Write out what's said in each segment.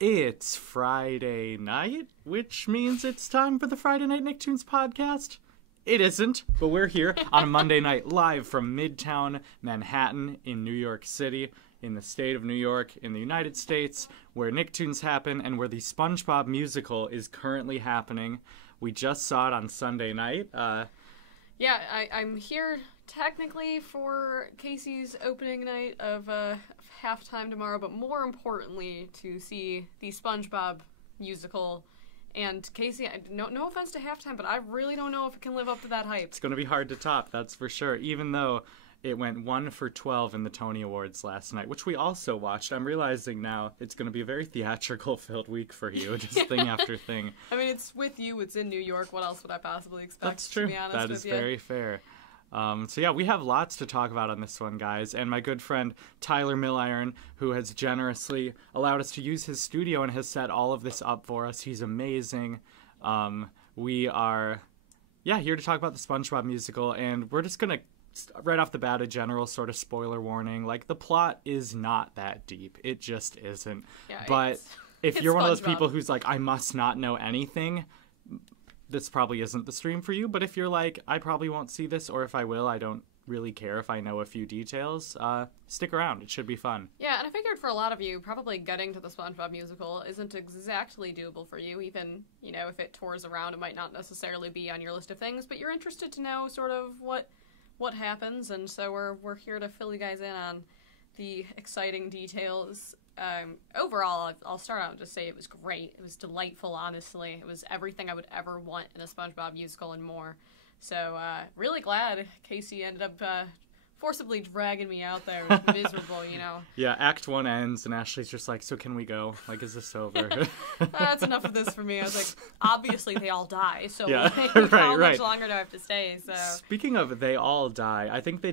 It's Friday night, which means it's time for the Friday Night Nicktoons podcast. It isn't, but we're here on a Monday night live from Midtown Manhattan in New York City, in the state of New York, in the United States, where Nicktoons happen and where the SpongeBob musical is currently happening. We just saw it on Sunday night. I'm here technically for Casey's opening night of halftime tomorrow, but more importantly to see the SpongeBob musical. And Casey, no offense to halftime, but I really don't know if it can live up to that hype. It's going to be hard to top, that's for sure, even though it went 1 for 12 in the Tony Awards last night, which we also watched. I'm realizing now it's going to be a very theatrical-filled week for you, just thing after thing. I mean, it's with you, it's in New York. What else would I possibly expect? That's true. To be honest That with is you? very fair. We have lots to talk about on this one, guys. And my good friend Tyler Milliron, who has generously allowed us to use his studio and has set all of this up for us. He's amazing. We are, here to talk about the SpongeBob musical, and we're just going to, right off the bat, a general sort of spoiler warning. Like, the plot is not that deep. It just isn't. Yeah, but if it's you're one of those SpongeBob. people who's like, I must not know anything, this probably isn't the stream for you. But if you're like, I probably won't see this, or if I will, I don't really care if I know a few details, stick around. It should be fun. Yeah, and I figured for a lot of you, probably getting to the SpongeBob musical isn't exactly doable for you. Even, if it tours around, it might not necessarily be on your list of things, but you're interested to know sort of what happens, and so we're here to fill you guys in on the exciting details. Overall, I'll start out and just say it was great. It was delightful, honestly. It was everything I would ever want in a SpongeBob musical and more. So, really glad Casey ended up forcibly dragging me out there. It was miserable, Yeah, Act 1 ends, and Ashley's just like, so can we go? Like, is this over? That's enough of this for me. I was like, obviously they all die, so Yeah, how right. much longer do I have to stay? So Speaking of they all die, I think they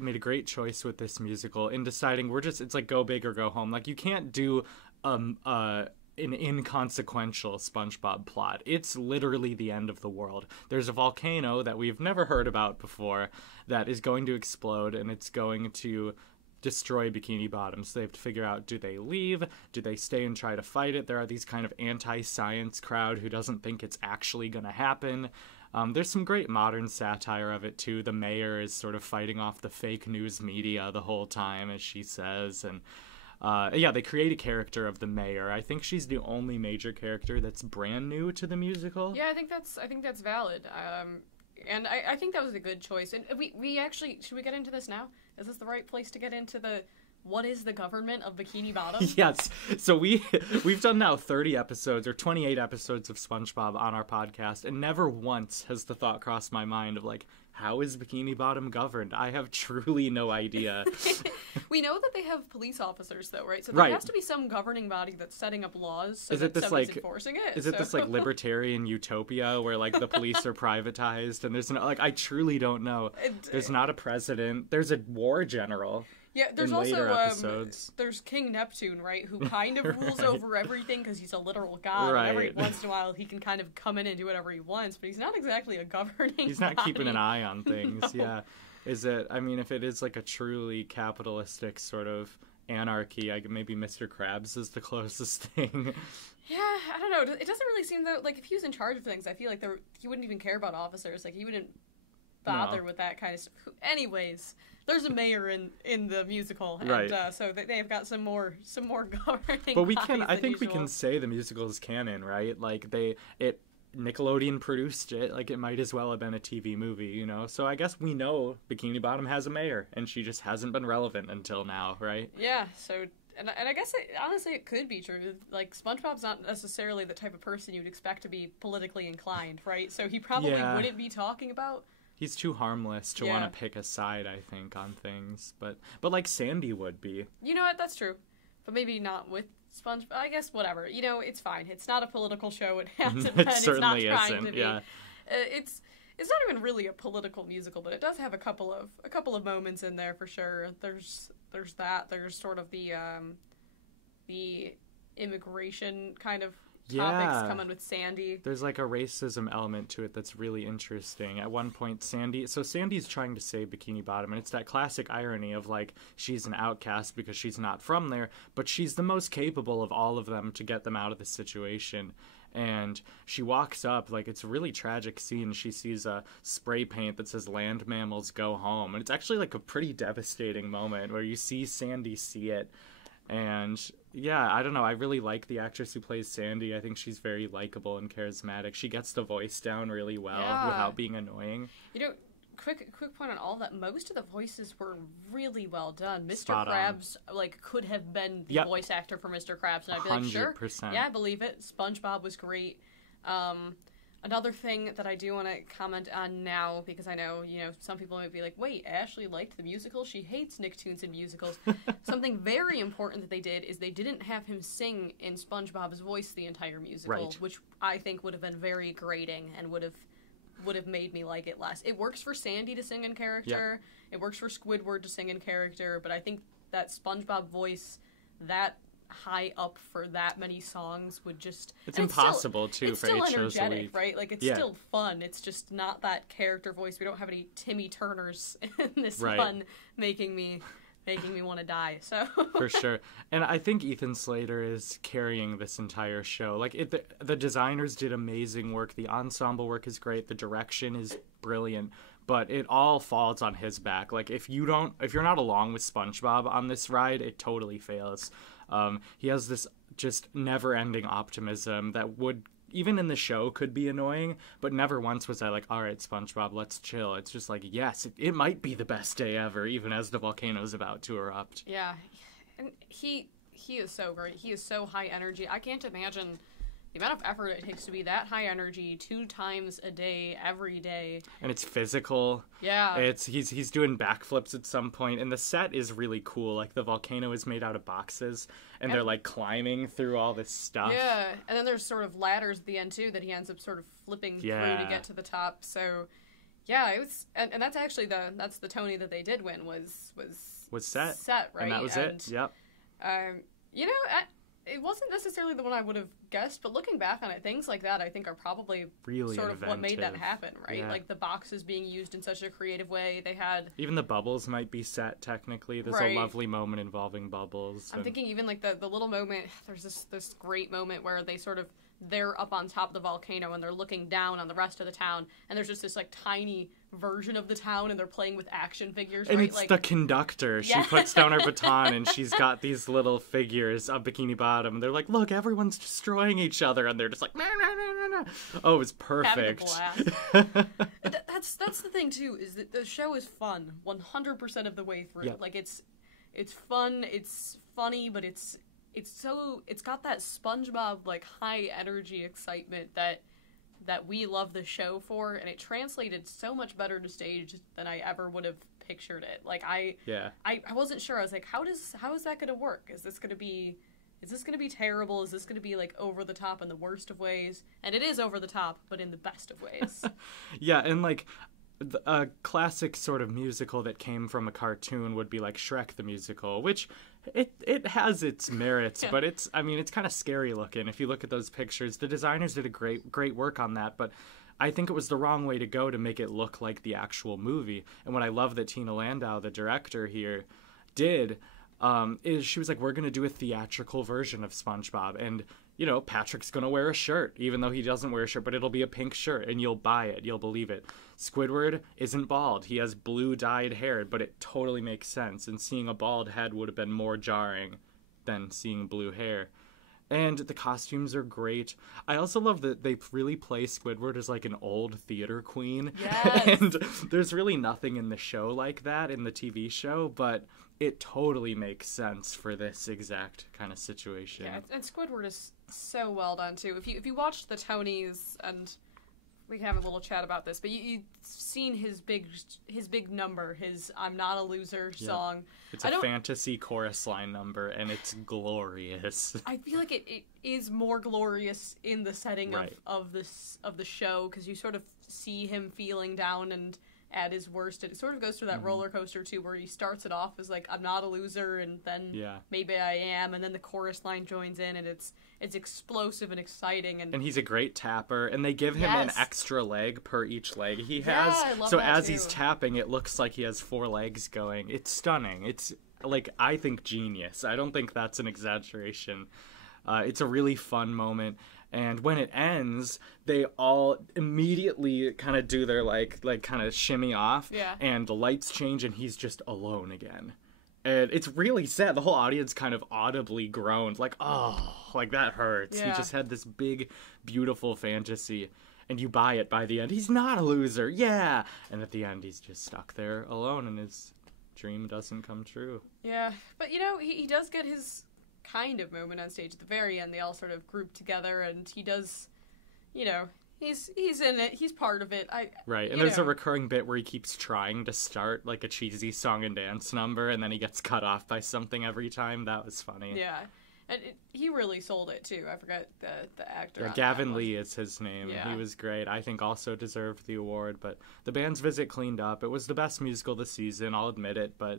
made a great choice with this musical in deciding it's like go big or go home. Like, you can't do an inconsequential SpongeBob plot. It's literally the end of the world. There's a volcano that we've never heard about before that is going to explode, and it's going to destroy Bikini Bottom. So they have to figure out, do they leave? Do they stay and try to fight it? There are these kind of anti-science crowd who doesn't think it's actually going to happen. There's some great modern satire of it, too. The mayor is sort of fighting off the fake news media the whole time, as she says, and they create a character of the mayor. I think she's the only major character that's brand new to the musical. yeah, I think that's valid. And I think that was a good choice. And we actually, should we get into this now? Is this the right place to get into what is the government of Bikini Bottom? Yes. So we've done now 30 episodes or 28 episodes of SpongeBob on our podcast, and never once has the thought crossed my mind of like, how is Bikini Bottom governed? I have truly no idea. We know that they have police officers, though, right? So there Right. has to be some governing body that's setting up laws so Is that it this, somebody's like- enforcing it. Is it this like libertarian utopia where like the police are privatized and there's no, like, I truly don't know. There's not a president. There's a war general. Yeah, there's in later also episodes. There's King Neptune, right, who kind of rules Right. over everything because he's a literal god. Right. And every once in a while, he can kind of come in and do whatever he wants, but he's not exactly a governing. He's not body. keeping an eye on things. No. Yeah. Is it? I mean, if it is like a truly capitalistic sort of anarchy, maybe Mr. Krabs is the closest thing. Yeah, I don't know. It doesn't really seem though like if he was in charge of things, I feel like he wouldn't even care about officers. Like he wouldn't bother with that kind of stuff. Anyways, there's a mayor in the musical, and Right. So they have got some more governing. But we bodies can. I than think we usual. can say the musical is canon, right? Like Nickelodeon produced it. Like it might as well have been a TV movie, So I guess we know Bikini Bottom has a mayor, and she just hasn't been relevant until now, right? Yeah. So. And I guess, honestly, it could be true. Like, SpongeBob's not necessarily the type of person you'd expect to be politically inclined, right? So he probably wouldn't be talking about... He's too harmless to want to pick a side, I think, on things. But like Sandy would be. You know what? That's true. But maybe not with SpongeBob. I guess whatever. It's fine. It's not a political show. It hasn't been. It certainly it's not trying isn't, to be. yeah. It's not even really a political musical, but it does have a couple of moments in there for sure. There's that. There's sort of the immigration kind of topics coming with Sandy. There's like a racism element to it that's really interesting. At one point, Sandy's trying to save Bikini Bottom, and it's that classic irony of like she's an outcast because she's not from there, but she's the most capable of all of them to get them out of the situation. And she walks up, like, it's a really tragic scene. She sees a spray paint that says "Land Mammals Go Home," and it's actually like a pretty devastating moment where you see Sandy see it. And yeah, I don't know, I really like the actress who plays Sandy. I think she's very likable and charismatic. She gets the voice down really well without being annoying. You know, quick point on all that. Most of the voices were really well done. Mr. Spot Krabs, like, could have been the voice actor for Mr. Krabs, and I'd be like, sure, 100%. yeah, I believe it. SpongeBob was great. Another thing that I do want to comment on now, because I know, you know, some people might be like, wait, Ashley liked the musical? She hates Nicktoons and musicals. Something very important that they did is they didn't have him sing in SpongeBob's voice the entire musical, which I think would have been very grating and would have made me like it less. It works for Sandy to sing in character. It works for Squidward to sing in character, but I think that SpongeBob voice, that high up for that many songs would just... It's impossible, for it's still 8 shows a energetic, week. right? Like, it's still fun. It's just not that character voice. We don't have any Timmy Turners in this one making me want to die. So For sure. And I think Ethan Slater is carrying this entire show. Like, the designers did amazing work. The ensemble work is great. The direction is brilliant. But it all falls on his back. Like, if you're not along with SpongeBob on this ride, it totally fails. He has this just never-ending optimism that would, even in the show, could be annoying, but never once was I like, all right, SpongeBob, let's chill. It's just like, yes, it might be the best day ever, even as the volcano's about to erupt. Yeah, and he is so great. He is so high energy. I can't imagine the amount of effort it takes to be that high energy 2 times a day, every day. And it's physical. Yeah. He's doing backflips at some point, and the set is really cool. Like, the volcano is made out of boxes, and they're, like, climbing through all this stuff. Yeah, and then there's sort of ladders at the end, too, that he ends up sort of flipping through to get to the top. So, yeah, it was... And that's actually that's the Tony that they did win was set. Set, right? And that was it, yep. You know... It wasn't necessarily the one I would have guessed, but looking back on it, things like that I think are probably really sort of inventive. What made that happen, right? Yeah. Like the boxes being used in such a creative way. They had... Even the bubbles might be set, technically. There's a lovely moment involving bubbles. I'm thinking even like the little moment, there's this great moment where they're up on top of the volcano and they're looking down on the rest of the town, and there's just this like tiny version of the town, and they're playing with action figures, and right? it's like the conductor. She puts down her baton and she's got these little figures of Bikini Bottom, and they're like, look, everyone's destroying each other, and they're just like, nah, nah, nah, nah, nah. Oh, it was perfect. That's the thing too, is that the show is fun 100% of the way through. Like it's fun, it's funny, but it's got that SpongeBob like high energy excitement that we love the show for, and it translated so much better to stage than I ever would have pictured it. Like I wasn't sure. I was like, how is that going to work? Is this going to be terrible? Is this going to be like over the top in the worst of ways? And it is over the top, but in the best of ways. Yeah, and like a classic sort of musical that came from a cartoon would be like Shrek the Musical, which it has its merits, but it's kind of scary looking. If you look at those pictures, the designers did a great work on that, but I think it was the wrong way to go to make it look like the actual movie. And what I love that Tina Landau, the director here, did is she was like, we're going to do a theatrical version of SpongeBob, and Patrick's going to wear a shirt, even though he doesn't wear a shirt, but it'll be a pink shirt, and you'll buy it. You'll believe it. Squidward isn't bald. He has blue dyed hair, but it totally makes sense. And seeing a bald head would have been more jarring than seeing blue hair. And the costumes are great. I also love that they really play Squidward as like an old theater queen. Yes. And there's really nothing in the show like that, in the TV show, but it totally makes sense for this exact kind of situation. Yeah, and Squidward is so well done too. If you watched the Tonys, and we can have a little chat about this, but you've seen his big number, his "I'm Not a Loser" song. It's a fantasy chorus line number, and it's glorious. I feel like it is more glorious in the setting of the show, because you sort of see him feeling down and at his worst. It sort of goes through that roller coaster too, where he starts it off as like, I'm not a loser, and then maybe I am, and then the chorus line joins in, and it's explosive and exciting, and he's a great tapper, and they give him an extra leg per each leg he has. I love so that as too. he's tapping, it looks like he has 4 legs going. It's stunning. It's like, I think, genius. I don't think that's an exaggeration. It's a really fun moment. And when it ends, they all immediately kind of do their like kind of shimmy off, and the lights change, and he's just alone again. And it's really sad. The whole audience kind of audibly groaned, like, oh, like that hurts. He just had this big, beautiful fantasy, and you buy it by the end. He's not a loser, yeah. And at the end, he's just stuck there alone, and his dream doesn't come true. Yeah, but you know, he does get his kind of moment on stage at the very end. They all sort of group together, and he does, you know, he's in it, he's part of it. Right, and there's a recurring bit where he keeps trying to start like a cheesy song and dance number, and then he gets cut off by something every time. That was funny. Yeah, and he really sold it too. I forgot the actor. Yeah, Gavin Lee is his name. Yeah. He was great. I think also deserved the award, but the band's visit cleaned up. It was the best musical this season, I'll admit it, but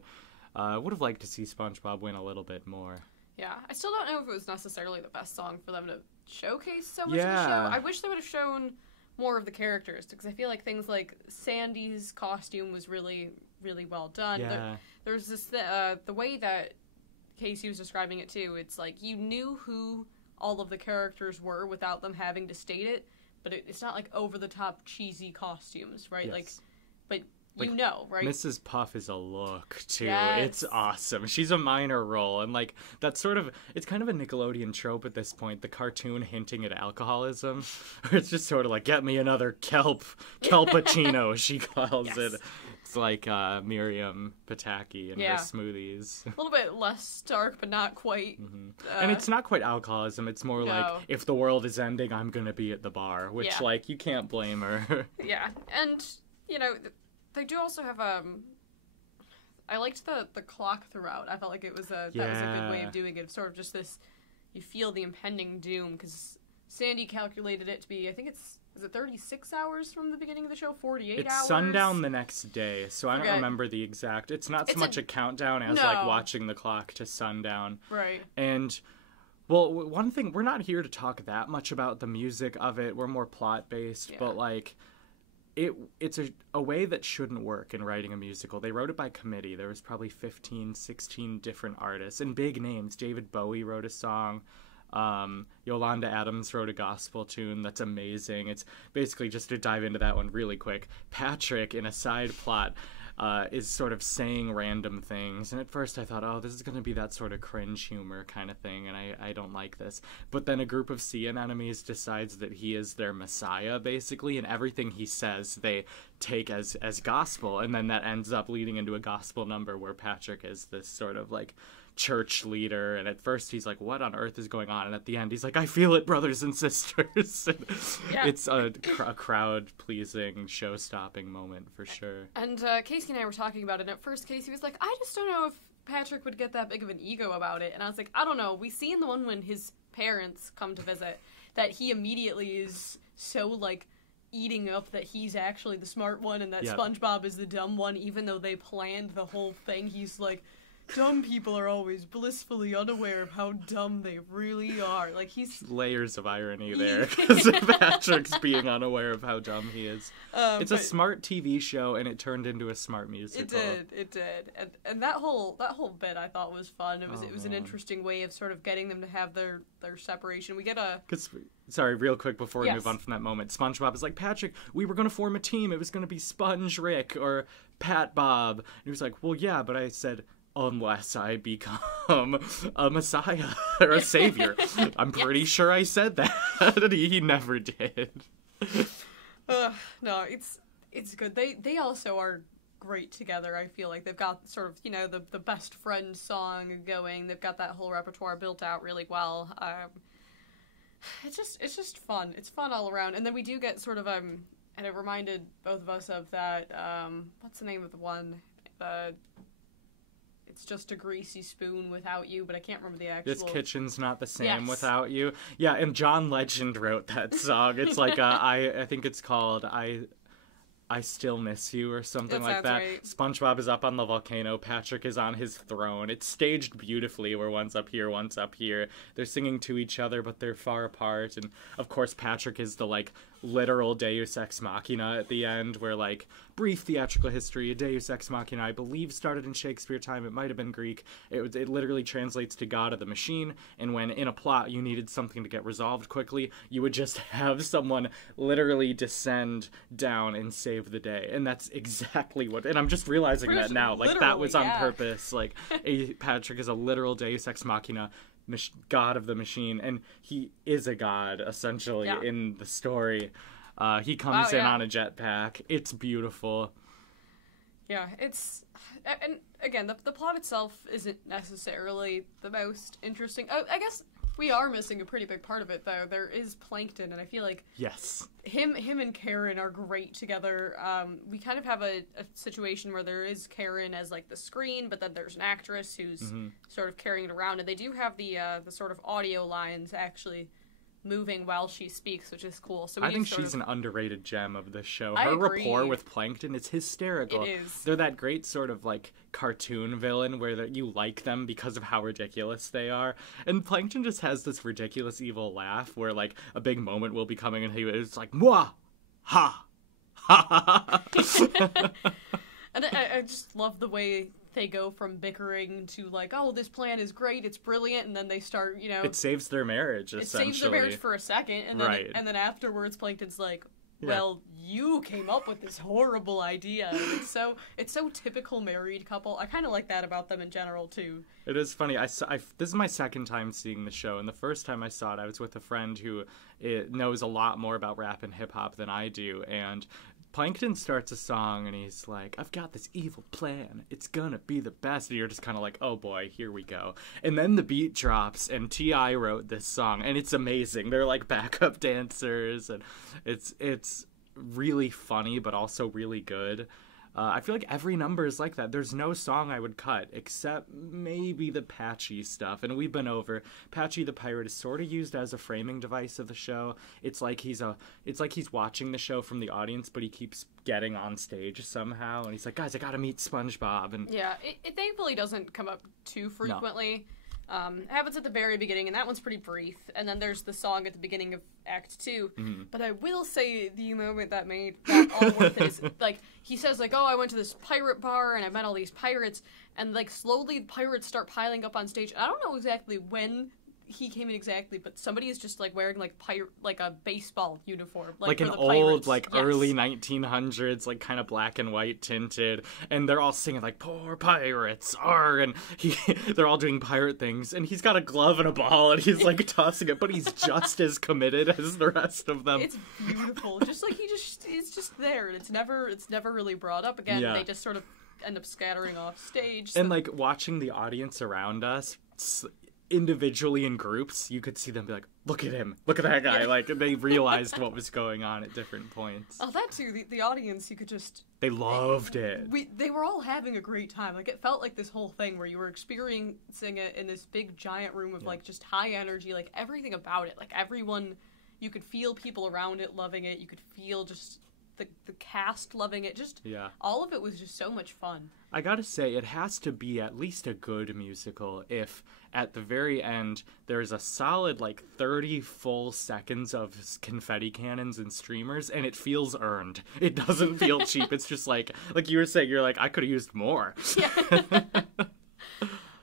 would have liked to see SpongeBob win a little bit more. Yeah, I still don't know if it was necessarily the best song for them to showcase so much of the show. I wish they would have shown more of the characters, because I feel like things like Sandy's costume was really, really well done. Yeah. There's this, the way that Casey was describing it too, it's like you knew who all of the characters were without them having to state it, but it's not like over-the-top cheesy costumes, right? Yes. But you know, right? Mrs. Puff is a look, too. Yes. It's awesome. She's a minor role, and, like, that's sort of, it's kind of a Nickelodeon trope at this point, the cartoon hinting at alcoholism. It's just sort of like, get me another kelppuccino, she calls it. It's like Miriam Pataki and her smoothies. A little bit less stark, but not quite. And it's not quite alcoholism. It's more like, if the world is ending, I'm going to be at the bar, which, like, you can't blame her. Yeah, and, you know, they do also have, I liked the clock throughout. I felt like that was a good way of doing it. Sort of just this, you feel the impending doom, because Sandy calculated it to be, I think is it 36 hours from the beginning of the show? 48 hours? It's sundown the next day, so I don't remember the exact. It's not so much a countdown as like watching the clock to sundown. Right. And, well, one thing, we're not here to talk that much about the music of it. We're more plot-based, but like, it's a way that shouldn't work in writing a musical. They wrote it by committee. There was probably 15, 16 different artists and big names. David Bowie wrote a song. Yolanda Adams wrote a gospel tune that's amazing. It's basically, just to dive into that one really quick, Patrick, in a side plot, is sort of saying random things, and at first I thought, oh, this is going to be that sort of cringe humor kind of thing, and I don't like this. But then a group of sea anemones decides that he is their messiah, basically, and everything he says they take as gospel, and then that ends up leading into a gospel number where Patrick is this sort of like church leader, and at first he's like, what on earth is going on? And at the end he's like, I feel it, brothers and sisters. It's a crowd-pleasing, show-stopping moment for sure. And Casey and I were talking about it, and at first Casey was like, I just don't know if Patrick would get that big of an ego about it. And I was like, I don't know. We see in the one when his parents come to visit that he immediately is so like eating up that he's actually the smart one and that SpongeBob is the dumb one, even though they planned the whole thing. He's like, dumb people are always blissfully unaware of how dumb they really are. Like, he's... Layers of irony there, because of Patrick's being unaware of how dumb he is. It's a smart TV show, and it turned into a smart musical. It did. And that whole bit I thought was fun. It was an interesting way of sort of getting them to have their separation. We get a... Sorry, real quick before we move on from that moment. SpongeBob is like, Patrick, we were going to form a team. It was going to be Sponge Rick or Pat Bob. And he was like, well, yeah, but I said... unless I become a messiah or a savior. I'm pretty sure I said that. He never did. No, it's good. They also are great together. I feel like they've got sort of, you know, the best friend song going. They've got that whole repertoire built out really well. It's just fun. It's fun all around. And then we do get sort of and it reminded both of us of that what's the name of the one? It's just a greasy spoon without you, but I can't remember the actual... This kitchen's not the same without you. Yeah, and John Legend wrote that song. It's like, I think it's called I still miss you or something That like sounds that. right. SpongeBob is up on the volcano. Patrick is on his throne. It's staged beautifully where one's up here, one's up here. They're singing to each other, but they're far apart. And of course, Patrick is the like literal Deus Ex Machina at the end where like brief theatrical history, a Deus Ex Machina, I believe started in Shakespeare time. It might have been Greek. It literally translates to God of the Machine. And when in a plot you needed something to get resolved quickly, you would just have someone literally descend down and save the day. And that's exactly what, and I'm just realizing that now, like that was on purpose. Like Patrick is a literal Deus Ex Machina, God of the Machine, and he is a god essentially in the story. He comes in on a jetpack. It's beautiful. Yeah, it's, and again, the plot itself isn't necessarily the most interesting. I guess we are missing a pretty big part of it, though. There is Plankton, and I feel like him and Karen are great together. We kind of have a situation where there is Karen as like the screen, but then there's an actress who's sort of carrying it around, and they do have the sort of audio lines actually moving while she speaks, which is cool. So I think she's an underrated gem of this show. Her rapport with Plankton is hysterical. It is. They're that great sort of like cartoon villain where you like them because of how ridiculous they are. And Plankton just has this ridiculous evil laugh where like a big moment will be coming and it's like, mwah, ha, ha, ha, ha. And I just love the way they go from bickering to like, oh, this plan is great, it's brilliant, and then they start, you know, it saves their marriage essentially. It saves their marriage for a second, and then and then afterwards Plankton's like, well, you came up with this horrible idea. And it's so typical married couple. I kind of like that about them in general too. It is funny. This is my second time seeing the show, and the first time I saw it, I was with a friend who knows a lot more about rap and hip hop than I do, and Plankton starts a song and he's like, I've got this evil plan. It's gonna be the best. And you're just kind of like, oh boy, here we go. And then the beat drops and T.I. wrote this song and it's amazing. They're like backup dancers and it's really funny but also really good. I feel like every number is like that. There's no song I would cut except maybe the Patchy stuff. And we've been over. Patchy the Pirate is sort of used as a framing device of the show. It's like he's watching the show from the audience, but he keeps getting on stage somehow. And he's like, guys, I gotta meet SpongeBob. And yeah, it thankfully doesn't come up too frequently. No. It happens at the very beginning, and that one's pretty brief. And then there's the song at the beginning of Act 2. Mm-hmm. But I will say the moment that made that all worth it is, like, he says, like, oh, I went to this pirate bar, and I met all these pirates, and, like, slowly pirates start piling up on stage. I don't know exactly when he came in exactly, but somebody is just, like, wearing, like, a baseball uniform. Like an old, like, early 1900s, like, kind of black and white tinted, and they're all singing, like, poor pirates, arr, and they're all doing pirate things, and he's got a glove and a ball, and he's, like, tossing it, but he's just as committed as the rest of them. It's beautiful. Just, like, he's just there, and it's never really brought up again. Yeah. They just sort of end up scattering off stage. So. And, like, watching the audience around us individually in groups, you could see them be like, look at him, look at that guy. Like, they realized what was going on at different points. Oh, that too. The audience, you could just... They loved it. They were all having a great time. Like, it felt like this whole thing where you were experiencing it in this big, giant room of, like, just high energy, like, everything about it. Like, everyone, you could feel people around it loving it. You could feel just... The cast loving it, just all of it was just so much fun. I gotta say, it has to be at least a good musical if at the very end there's a solid like 30 full seconds of confetti cannons and streamers, and it feels earned. It doesn't feel cheap. It's just like you were saying, you're like, I could have used more. Yeah.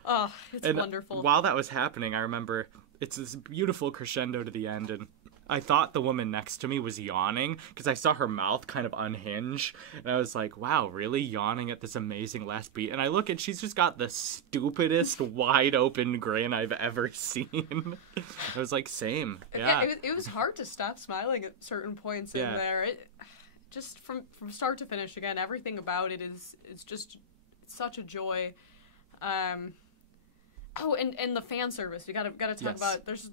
Oh, it's wonderful. While that was happening, I remember it's this beautiful crescendo to the end, and I thought the woman next to me was yawning because I saw her mouth kind of unhinge, and I was like, wow, really yawning at this amazing last beat? And I look and she's just got the stupidest wide open grin I've ever seen. I was like, same. Yeah. It was hard to stop smiling at certain points in there. Just from start to finish, again, everything about it is just such a joy. Oh, and the fan service. We gotta talk about. There's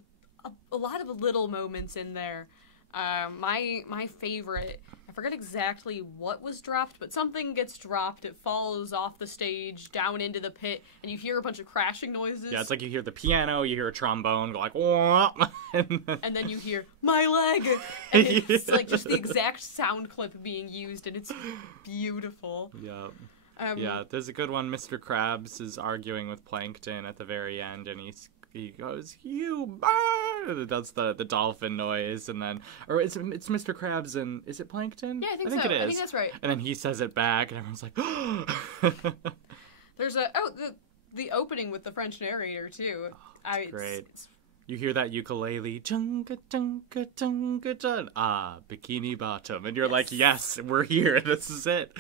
a lot of little moments in there. My favorite, I forget exactly what was dropped, but something gets dropped, it falls off the stage, down into the pit, and you hear a bunch of crashing noises. Yeah, it's like you hear the piano, you hear a trombone go like, wah, and then you hear, my leg! And it's like just the exact sound clip being used, and it's beautiful. Yeah. Yeah, there's a good one. Mr. Krabs is arguing with Plankton at the very end, and he goes, "You bird!" That's the dolphin noise, and then, or it's Mr. Krabs and is it Plankton? Yeah, I think so. It is. I think that's right. And then he says it back, and everyone's like, There's the opening with the French narrator too. It's great. You hear that ukulele, junga junga junga jun. Bikini Bottom, and you're like, yes, we're here. This is it.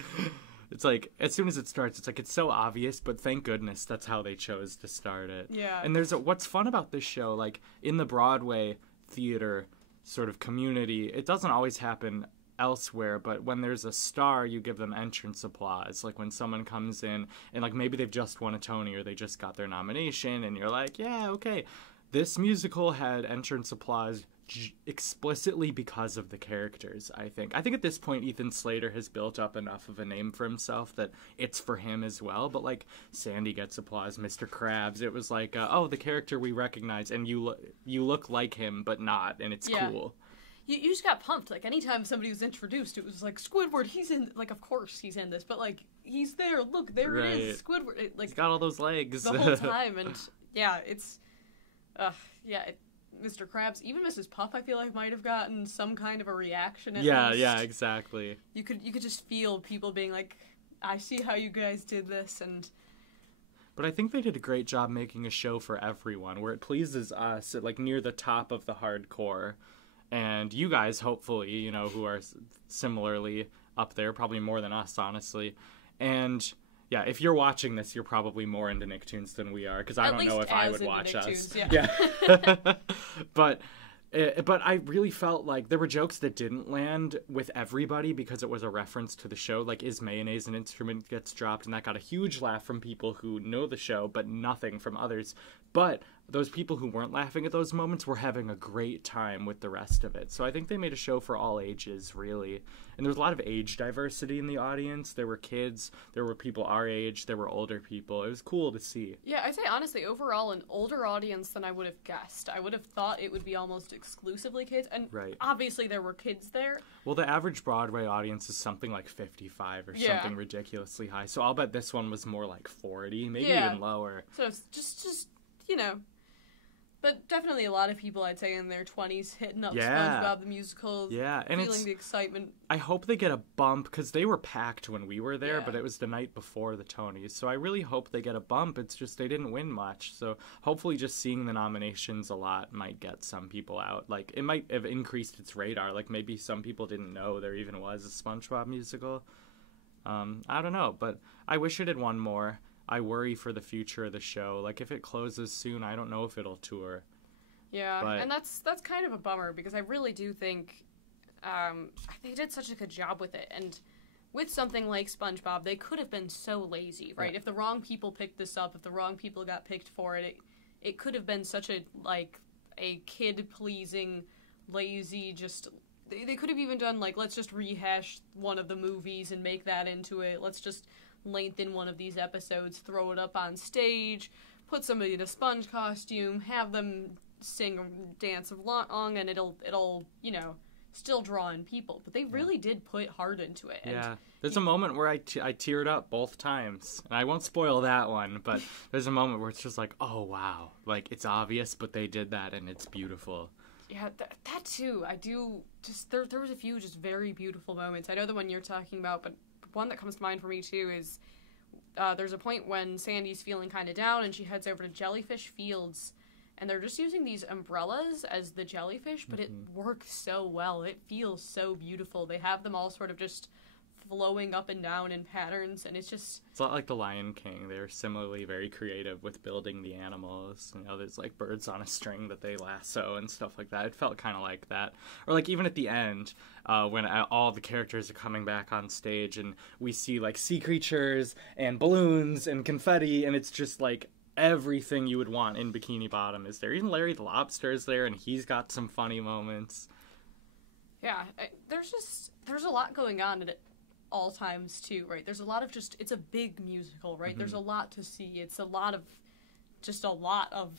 It's like, as soon as it starts, it's like, it's so obvious, but thank goodness that's how they chose to start it. Yeah. And what's fun about this show, like, in the Broadway theater sort of community, it doesn't always happen elsewhere, but when there's a star, you give them entrance applause. Like, when someone comes in, and, like, maybe they've just won a Tony, or they just got their nomination, and you're like, yeah, okay. This musical had entrance applause explicitly because of the characters, I think. I think at this point Ethan Slater has built up enough of a name for himself that it's for him as well, but like Sandy gets applause, Mr. Krabs, it was like, oh, the character we recognize, and you look like him but not, and it's cool. You just got pumped. Like, anytime somebody was introduced, it was like, Squidward, he's in, like, of course he's in this, but like, he's there, look, there it is, Squidward. Like, he's got all those legs. The whole time, and yeah, it's, Mr. Krabs, even Mrs. Puff, I feel like might have gotten some kind of a reaction at least. Yeah, exactly. You could just feel people being like, I see how you guys did this, and... But I think they did a great job making a show for everyone, where it pleases us at, like, near the top of the hardcore, and you guys, hopefully, you know, who are similarly up there, probably more than us, honestly, and... Yeah, if you're watching this, you're probably more into Nicktoons than we are, because I don't know if I would watch us. Yeah. But I really felt like there were jokes that didn't land with everybody because it was a reference to the show. Like, is mayonnaise an instrument gets dropped, and that got a huge laugh from people who know the show, but nothing from others. But those people who weren't laughing at those moments were having a great time with the rest of it. So I think they made a show for all ages, really. And there was a lot of age diversity in the audience. There were kids, there were people our age, there were older people. It was cool to see. Yeah, I'd say honestly, overall, an older audience than I would have guessed. I would have thought it would be almost exclusively kids, and obviously there were kids there. Well, the average Broadway audience is something like 55 or something ridiculously high. So I'll bet this one was more like 40, maybe even lower. So it's just you know... But definitely a lot of people, I'd say, in their 20s hitting up SpongeBob the Musical, and feeling the excitement. I hope they get a bump, because they were packed when we were there, but it was the night before the Tonys. So I really hope they get a bump. It's just they didn't win much. So hopefully just seeing the nominations a lot might get some people out. Like, it might have increased its radar. Like, maybe some people didn't know there even was a SpongeBob Musical. I don't know, but I wish it had won more. I worry for the future of the show. Like, if it closes soon, I don't know if it'll tour. Yeah, and that's kind of a bummer, because I really do think they did such a good job with it. And with something like SpongeBob, they could have been so lazy, right? If the wrong people picked this up, if the wrong people got picked for it, it could have been such a kid-pleasing, lazy, just... They could have even done, like, let's just rehash one of the movies and make that into it. Let's just... lengthen one of these episodes, throw it up on stage, put somebody in a sponge costume, have them sing or dance along, and it'll you know, still draw in people. But they really did put heart into it. Yeah. There's a moment where I teared up both times. And I won't spoil that one, but there's a moment where it's just like, oh, wow. Like, it's obvious, but they did that, and it's beautiful. Yeah, that too. I do just... There was a few just very beautiful moments. I know the one you're talking about, but one that comes to mind for me, too, is there's a point when Sandy's feeling kind of down, and she heads over to Jellyfish Fields, and they're just using these umbrellas as the jellyfish, but it works so well. It feels so beautiful. They have them all sort of just flowing up and down in patterns, and it's just... It's a lot like The Lion King. They're similarly very creative with building the animals. You know, there's, like, birds on a string that they lasso and stuff like that. It felt kind of like that. Or, like, even at the end, when all the characters are coming back on stage, and we see, like, sea creatures and balloons and confetti, and it's just, like, everything you would want in Bikini Bottom is there. Even Larry the Lobster is there, and he's got some funny moments. Yeah, there's a lot going on at all times too, right? There's a lot of it's a big musical, right? There's a lot to see. It's a lot of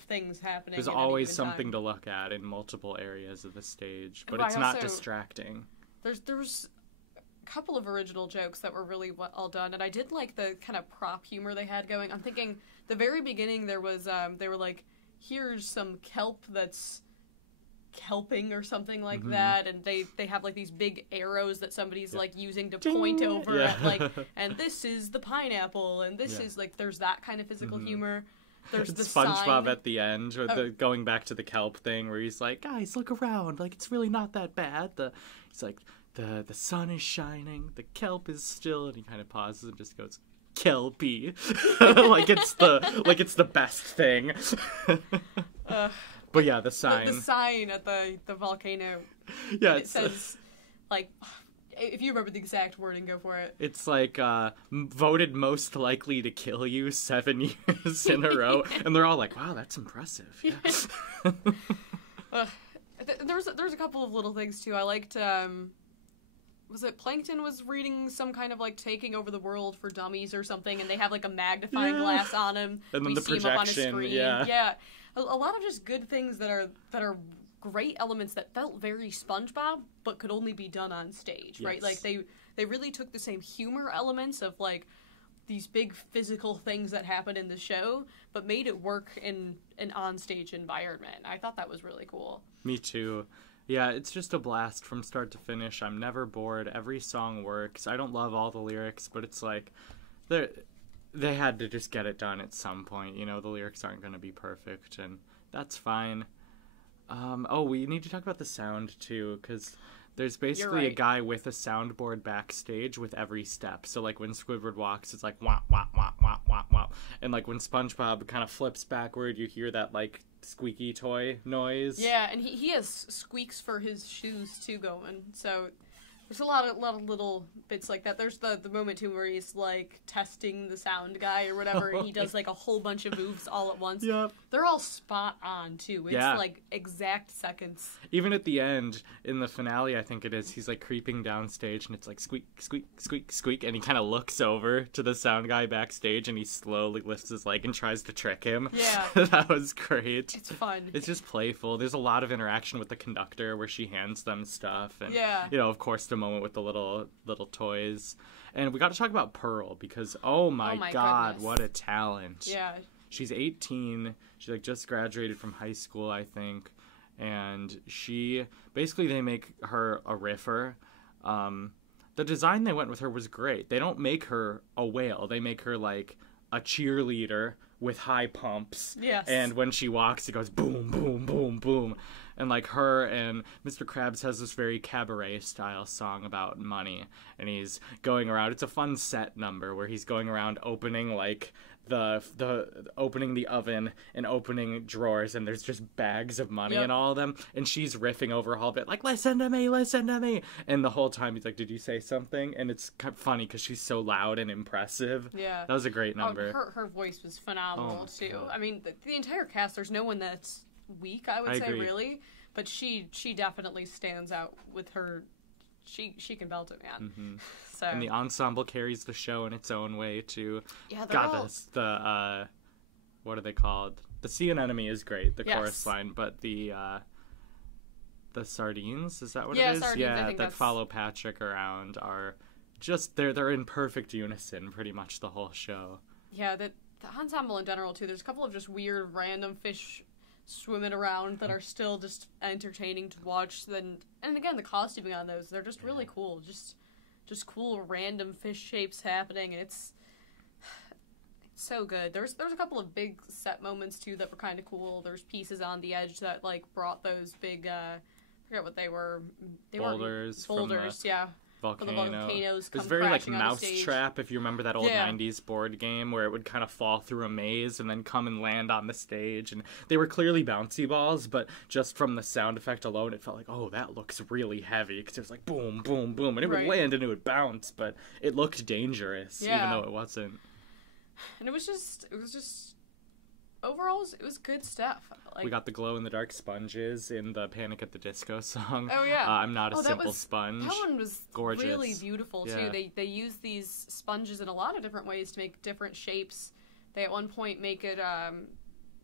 things happening. There's always something to look at in multiple areas of the stage, but it's not distracting. There's a couple of original jokes that were really well done, and I did like the kind of prop humor they had going. I'm thinking the very beginning there was they were like, here's some kelp that's kelping or something like that, and they have like these big arrows that somebody's like using to point over at, like, and this is the pineapple, and this is like, there's that kind of physical humor. There's the SpongeBob sign at the end with the going back to the kelp thing where he's like, guys, look around, like, it's really not that bad. He's like, the sun is shining, the kelp is still, and he kind of pauses and just goes, kelpy. like it's the best thing. But yeah, the sign. The sign at the volcano. Yeah, it says, like, if you remember the exact wording, go for it. It's like, voted most likely to kill you 7 years in a row. And they're all like, wow, that's impressive. Yeah. There's a couple of little things, too. I liked, was it Plankton was reading some kind of, like, taking over the world for dummies or something, and they have, like, a magnifying glass on him. And then the see him up on his projection, screen. yeah. A lot of just good things that are great elements that felt very SpongeBob, but could only be done on stage, right? Like, they really took the same humor elements of, like, these big physical things that happen in the show, but made it work in an on-stage environment. I thought that was really cool. Me too. Yeah, it's just a blast from start to finish. I'm never bored. Every song works. I don't love all the lyrics, but it's like, they had to just get it done at some point. You know, the lyrics aren't going to be perfect, and that's fine. We need to talk about the sound, too, because there's basically a guy with a soundboard backstage with every step. So, like, when Squidward walks, it's like, wah, wah, wah, wah, wah, wah. And, like, when SpongeBob kind of flips backward, you hear that, like, squeaky toy noise. Yeah, and he has squeaks for his shoes, too, going. So there's a lot of little bits like that. There's the moment, too, where he's, like, testing the sound guy or whatever, and he does, like, a whole bunch of moves all at once. Yep. They're all spot on, too. It's, like, exact seconds. Even at the end, in the finale, I think it is, he's, like, creeping downstage, and it's like, squeak, squeak, squeak, squeak, and he kind of looks over to the sound guy backstage, and he slowly lifts his leg and tries to trick him. Yeah. That was great. It's fun. It's just playful. There's a lot of interaction with the conductor where she hands them stuff, and, you know, of course, the moment with the little toys. And we got to talk about Pearl, because, oh my God, goodness. what a talent. Yeah. She's 18. She, like, just graduated from high school, I think. And they make her a riffer. The design they went with her was great. They don't make her a whale. They make her, like, a cheerleader with high pumps. Yes. And when she walks, it goes boom, boom, boom, boom. And, like, her and Mr. Krabs has this very cabaret-style song about money. And he's going around. It's a fun set number where he's going around opening, like, opening the oven and opening drawers, and there's just bags of money in all of them, and she's riffing over all of it, like, listen to me, and the whole time he's like, did you say something? And it's kind of funny because she's so loud and impressive. Yeah, that was a great number. Her voice was phenomenal too. God. I mean, the entire cast, there's no one that's weak, I would say, agree. really, but she definitely stands out with her. She can belt it, man. Mm-hmm. So. And the ensemble carries the show in its own way too. Yeah, the what are they called? The Sea Anemone is great, the chorus line, but the sardines, is that what it is? Sardines, I think that follow Patrick around are just they're in perfect unison pretty much the whole show. Yeah, the ensemble in general too. There's a couple of just weird random fish swimming around that are still just entertaining to watch. And again, the costuming on those, they're just really cool. Just cool random fish shapes happening, and it's so good. There's a couple of big set moments too that were kind of cool. There's pieces on the edge that, like, brought those big I forget what they were. Boulders, yeah. Volcano. The volcanoes come it was very like crashing on the stage. Mousetrap, if you remember that old 90s board game where it would kind of fall through a maze and then come and land on the stage. And they were clearly bouncy balls, but just from the sound effect alone, it felt like, oh, that looks really heavy. Because it was like boom, boom, boom. And it would land and it would bounce, but it looked dangerous, even though it wasn't. And it was just overall, it was good stuff. Like, we got the glow-in-the-dark sponges in the Panic at the Disco song. Oh, yeah. I'm Not a Simple Sponge. That one was gorgeous. Really beautiful, too. Yeah. They use these sponges in a lot of different ways to make different shapes. They at one point make it,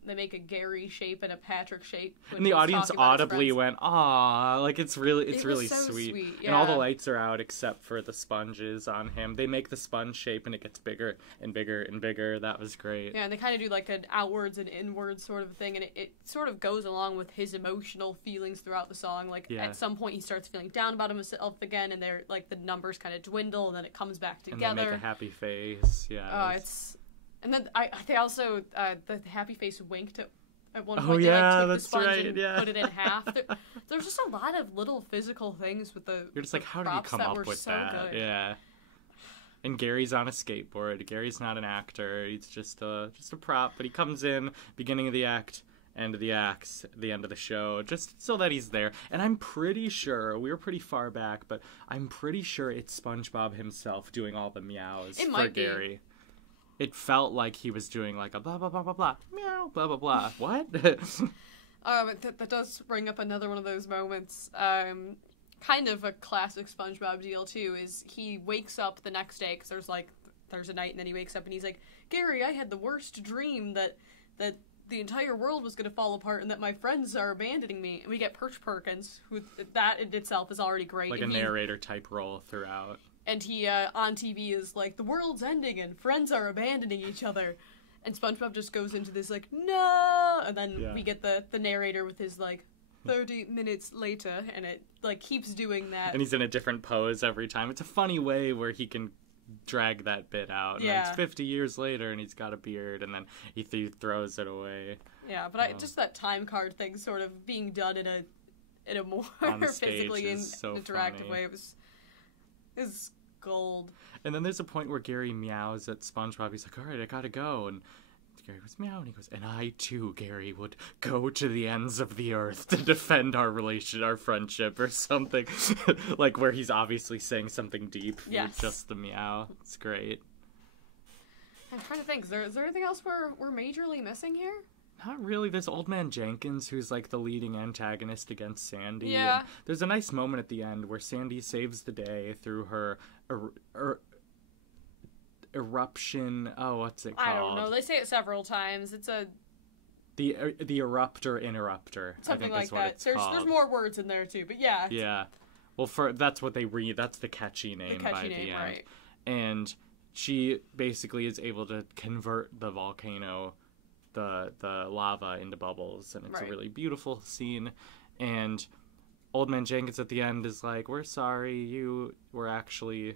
they make a Gary shape and a Patrick shape. And the audience audibly went, "Aw!" Like it's really so sweet. Yeah. And all the lights are out except for the sponges on him. They make the sponge shape and it gets bigger and bigger and bigger. That was great. Yeah, and they kind of do like an outwards and inwards sort of thing, and it sort of goes along with his emotional feelings throughout the song. Like at some point he starts feeling down about himself again, and they're like the numbers kind of dwindle, and then it comes back together. And they make a happy face. Yeah. And then they also the happy face winked at one point. Oh, yeah, they took that's the sponge right, and yeah. put it in half. There's just a lot of little physical things with the. You're just like, how did he come up with that? Good. Yeah. And Gary's on a skateboard. Gary's not an actor. He's just a prop. But he comes in beginning of the act, end of the acts, the end of the show, just so that he's there. And I'm pretty sure we were pretty far back, but I'm pretty sure it's SpongeBob himself doing all the meows for Gary. It felt like he was doing like a blah, blah, blah, blah, blah, meow, blah, blah, blah. What? That does bring up another one of those moments. Kind of a classic SpongeBob deal, too, is he wakes up the next day, because there's a night, and then he wakes up and he's like, Gary, I had the worst dream that the entire world was going to fall apart and that my friends are abandoning me. And we get Perch Perkins, who that in itself is already great. Like a narrator-type role throughout. And he, on TV, is like, the world's ending and friends are abandoning each other. And SpongeBob just goes into this, like, no! And then we get the narrator with his, like, 30 minutes later, and it, like, keeps doing that. And he's in a different pose every time. It's a funny way where he can drag that bit out. And yeah. It's 50 years later, and he's got a beard, and then he throws it away. Yeah, but just that time card thing sort of being done in a more physically interactive way. It was gold. And then there's a point where Gary meows at SpongeBob. He's like, all right, I gotta go. And Gary goes, meow. And he goes, and I too, Gary, would go to the ends of the earth to defend our friendship, or something. Like where he's obviously saying something deep with just the meow. It's great. I'm trying to think, is there anything else we're majorly missing here? Not really. There's Old Man Jenkins, who's like the leading antagonist against Sandy. Yeah. And there's a nice moment at the end where Sandy saves the day through her eruption. Oh, what's it called? I don't know. They say it several times. It's the eruptor interrupter. Something I think like that. There's more words in there too, but yeah. Yeah. Well, that's what that's the catchy name by the end. Right. And she basically is able to convert the volcano, the lava, into bubbles, and it's a really beautiful scene. And Old Man Jenkins at the end is like, we're sorry, you were actually,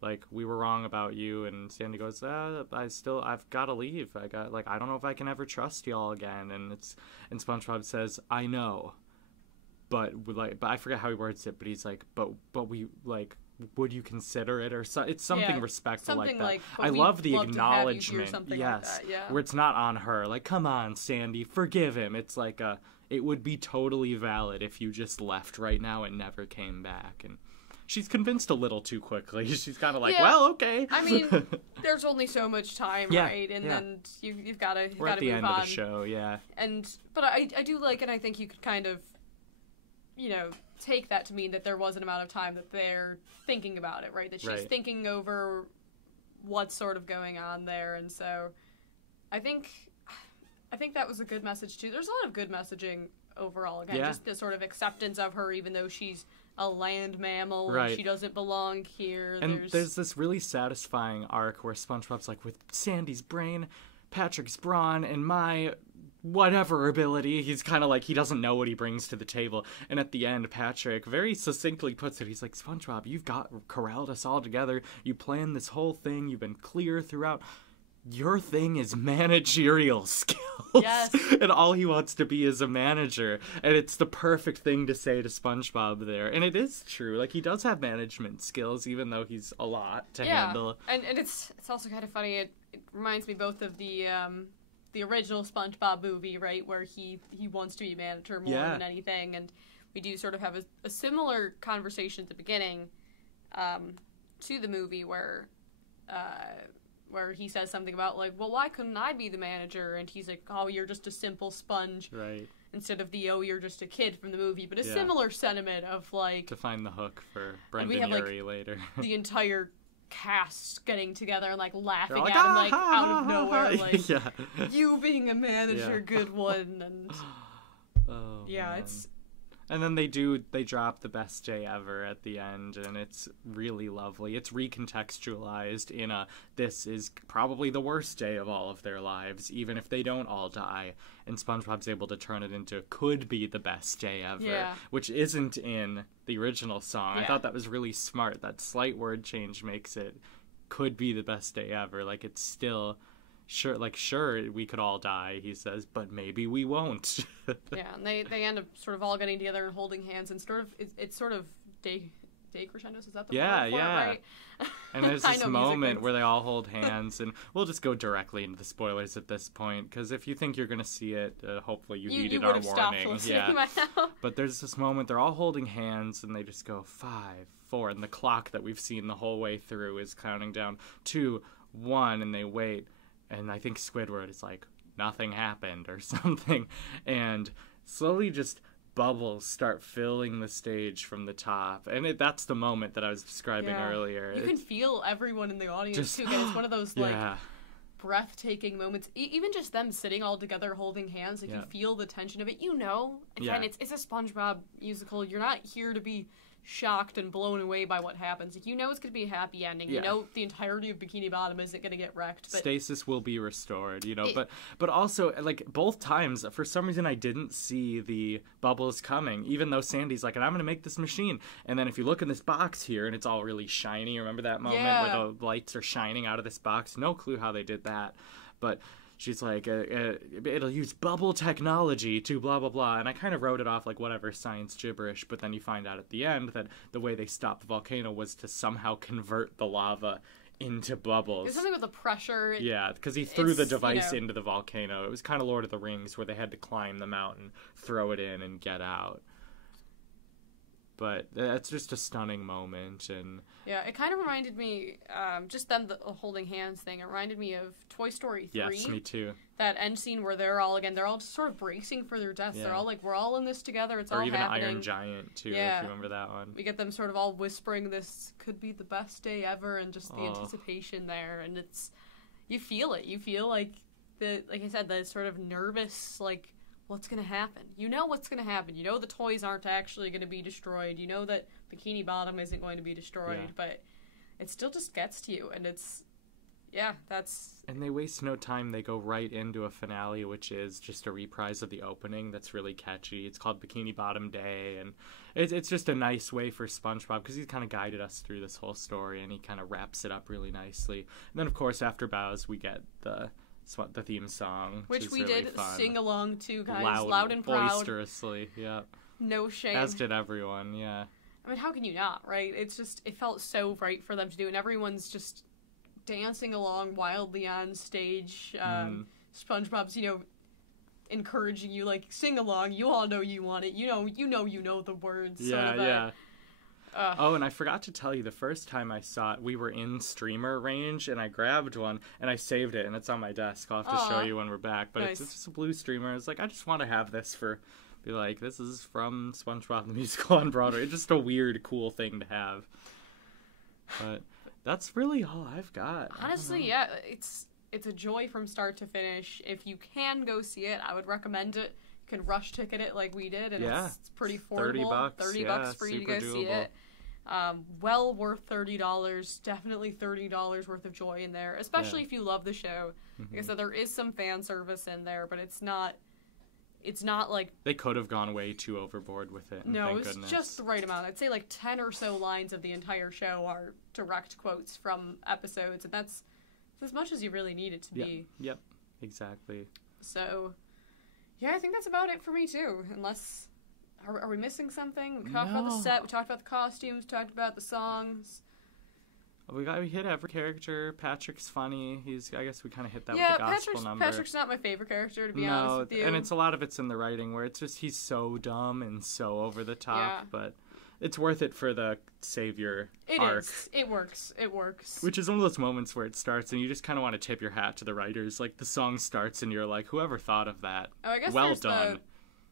like, we were wrong about you. And Sandy goes, I've got to leave. I don't know if I can ever trust y'all again. And SpongeBob says, I know, but I forget how he words it, but he's like, but we, like, would you consider it? Or it's something respectful something like that. I love the acknowledgement. Yes. Like that, where it's not on her. Like, come on, Sandy, forgive him. It's like it would be totally valid if you just left right now and never came back. And she's convinced a little too quickly. She's kind of like, well, okay. I mean, there's only so much time, right? And then you've got to move on. We're at the end of the show, yeah. But I do like, and I think you could kind of, take that to mean that there was an amount of time that they're thinking about it, right? That she's thinking over what's sort of going on there, and so I think that was a good message too. There's a lot of good messaging overall. Again, just the sort of acceptance of her, even though she's a land mammal and she doesn't belong here. And there's this really satisfying arc where SpongeBob's like, with Sandy's brain, Patrick's brawn, and my whatever ability, he's kind of like, he doesn't know what he brings to the table. And at the end, Patrick very succinctly puts it, he's like, SpongeBob, you've corralled us all together, you planned this whole thing, you've been clear throughout, your thing is managerial skills. Yes. And all he wants to be is a manager. And it's the perfect thing to say to SpongeBob there. And it is true. Like, he does have management skills, even though he's a lot to handle. And it's also kind of funny. It reminds me both of the original SpongeBob movie, right, where he wants to be a manager more than anything, and we do sort of have a similar conversation at the beginning to the movie where where he says something about, like, well, why couldn't I be the manager? And he's like, oh, you're just a simple sponge. Right. Instead of the, oh, you're just a kid from the movie. But a similar sentiment of, like... To find the hook for Brendan Urie later. The entire cast getting together and, like, laughing at him, like, out of nowhere. Like, you being a manager, good one. And man. It's... And then they drop the best day ever at the end, and it's really lovely. It's recontextualized in this is probably the worst day of all of their lives, even if they don't all die. And SpongeBob's able to turn it into could be the best day ever, which isn't in the original song. I thought that was really smart. That slight word change makes it could be the best day ever. Like, it's still... Sure, we could all die, he says, but maybe we won't. And they end up sort of all getting together and holding hands, and sort of it's sort of day crescendos. Is that the word for it, right? And there's this moment where they all hold hands, and we'll just go directly into the spoilers at this point, because if you think you're going to see it, hopefully you heeded our warning. By now. But there's this moment, they're all holding hands, and they just go 5, 4, and the clock that we've seen the whole way through is counting down 2, 1, and they wait. And I think Squidward is like, nothing happened or something. And slowly just bubbles start filling the stage from the top. And that's the moment that I was describing earlier. You can feel everyone in the audience, too. And it's one of those, like, breathtaking moments. Even just them sitting all together holding hands. Like, you feel the tension of it. You know. Again, it's a SpongeBob musical. You're not here to be shocked and blown away by what happens. Like, you know it's going to be a happy ending. You know the entirety of Bikini Bottom isn't going to get wrecked. But stasis will be restored, you know. But also, like, both times, for some reason, I didn't see the bubbles coming, even though Sandy's like, and I'm going to make this machine. And then if you look in this box here, and it's all really shiny. Remember that moment where the lights are shining out of this box? No clue how they did that. But... she's like, it'll use bubble technology to blah, blah, blah. And I kind of wrote it off like whatever science gibberish. But then you find out at the end that the way they stopped the volcano was to somehow convert the lava into bubbles. There's something with the pressure. Yeah, because he threw the device into the volcano. It was kind of Lord of the Rings where they had to climb the mountain, throw it in, and get out. But that's just a stunning moment. And yeah, it kind of reminded me, just them holding hands thing, it reminded me of Toy Story 3. Yes, me too. That end scene where they're all just sort of bracing for their deaths. They're all like, we're all in this together, it's all happening. Or even Iron Giant, too, if you remember that one. We get them sort of all whispering this could be the best day ever, and just the anticipation there, and it's, you feel it. You feel like, like I said, the sort of nervous, like, what's going to happen? You know what's going to happen. You know the toys aren't actually going to be destroyed. You know that Bikini Bottom isn't going to be destroyed, but it still just gets to you, and it's, that's... And they waste no time. They go right into a finale, which is just a reprise of the opening that's really catchy. It's called Bikini Bottom Day, and it's just a nice way for SpongeBob, because he's kind of guided us through this whole story, and he kind of wraps it up really nicely. And then, of course, after Bows, we get the theme song, which we really did fun. Sing along to, guys, loud and proud, boisterously. No shame. As did everyone. I mean, how can you not, right? It's just, it felt so right for them to do, and everyone's just dancing along wildly on stage. SpongeBob's, encouraging you, like, sing along. You all know you want it. You know the words. Oh, and I forgot to tell you, the first time I saw it, we were in streamer range, and I grabbed one, and I saved it, and it's on my desk. I'll have to show you when we're back. But it's just a blue streamer. It's like, I just want to have this be like, this is from SpongeBob the Musical on Broadway. It's just a weird, cool thing to have. But that's really all I've got. Honestly, it's a joy from start to finish. If you can go see it, I would recommend it. You can rush ticket it like we did, and it's pretty affordable. $30 for you to go see it. Well worth $30. Definitely $30 worth of joy in there, especially if you love the show. Like I said, there is some fan service in there, but it's not like... They could have gone way too overboard with it. No, it's just the right amount. I'd say like 10 or so lines of the entire show are direct quotes from episodes, and that's as much as you really need it to be. Yep, exactly. So, yeah, I think that's about it for me, too. Unless... Are we missing something? We talked about the set, we talked about the costumes, talked about the songs. We hit every character. Patrick's funny. I guess we kind of hit that with the gospel number. Patrick's not my favorite character, to be honest with you. And it's a lot of it's in the writing where it's just he's so dumb and so over the top. But it's worth it for the savior arc. It works. It works. Which is one of those moments where it starts and you just kind of want to tip your hat to the writers. Like, the song starts and you're like, whoever thought of that? Oh, I guess well done.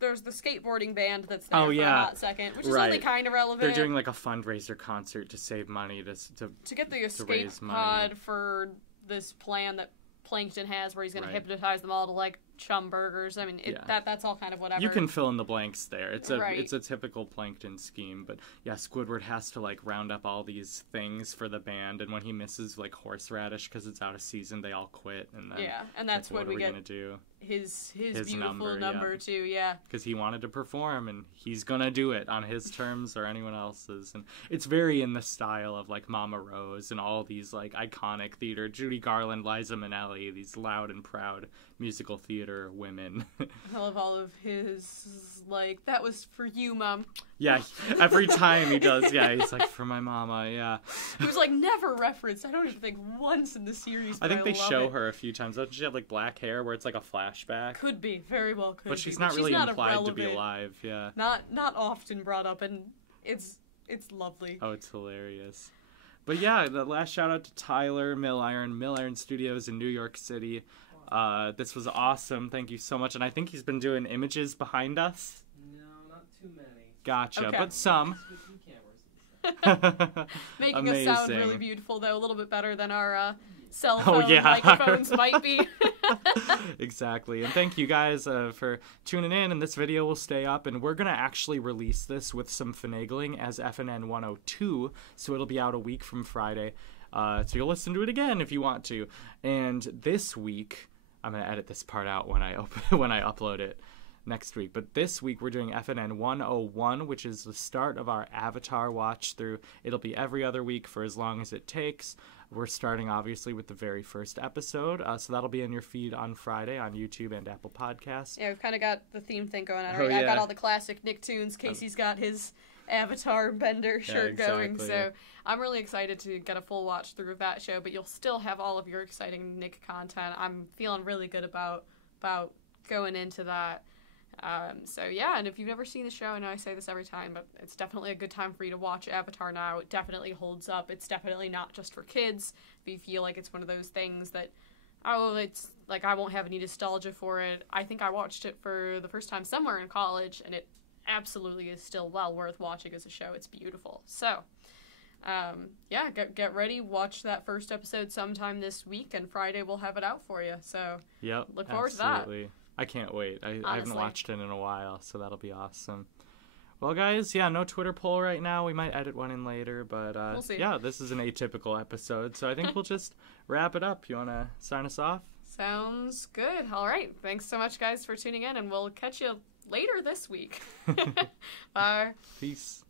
There's the skateboarding band that's there for a hot second, which is only kind of relevant. They're doing like a fundraiser concert to save money to get the escape pod for this plan that Plankton has, where he's going to hypnotize them all to like chum burgers. I mean, that's all kind of whatever. You can fill in the blanks there. It's a typical Plankton scheme, but yeah, Squidward has to like round up all these things for the band, and when he misses like horseradish because it's out of season, they all quit, and then and that's when we get gonna do his beautiful number too, because he wanted to perform and he's gonna do it on his terms or anyone else's, and it's very in the style of like Mama Rose and all these like iconic theater, Judy Garland, Liza Minnelli, these loud and proud musical theater women. I love all of his like, that was for you, Mom. Yeah, every time he does, he's like, for my mama, It was like never referenced, I don't even think once in the series. I think they show her a few times. Doesn't she have like black hair where it's like a flashback? Could be, very well could be. But she's not really implied to be alive, Not often brought up, and it's lovely. Oh, it's hilarious. But yeah, the last shout out to Tyler, Mill Iron Studios in New York City. This was awesome. Thank you so much. And I think he's been doing images behind us. No, not too many. Gotcha, but some. Making us sound really beautiful, though, a little bit better than our cell phone microphones might be. Exactly. And thank you guys for tuning in, and this video will stay up, and we're going to actually release this with some finagling as FNN 102, so it'll be out a week from Friday. So you'll listen to it again if you want to. And this week, I'm going to edit this part out when I upload it next week. But this week we're doing FNN 101, which is the start of our Avatar watch through. It'll be every other week for as long as it takes. We're starting obviously with the very first episode, so that'll be in your feed on Friday on YouTube and Apple Podcasts. Yeah, we've kind of got the theme thing going on, right? I've got all the classic Nicktoons. Casey's got his Avatar Bender shirt going, so I'm really excited to get a full watch through of that show, but you'll still have all of your exciting Nick content. I'm feeling really good about going into that. So yeah, and if you've never seen the show, I know I say this every time, but it's definitely a good time for you to watch Avatar now. It definitely holds up. It's definitely not just for kids. If you feel like it's one of those things that, it's like I won't have any nostalgia for it. I think I watched it for the first time somewhere in college, and it absolutely is still well worth watching as a show. It's beautiful. So, get ready. Watch that first episode sometime this week, and Friday we'll have it out for you. So, look forward to that. I can't wait. I haven't watched it in a while, so that'll be awesome. Well, guys, no Twitter poll right now. We might edit one in later, but we'll see. This is an atypical episode, so I think we'll just wrap it up. You want to sign us off? Sounds good. All right. Thanks so much, guys, for tuning in, and we'll catch you later this week. Bye. Peace.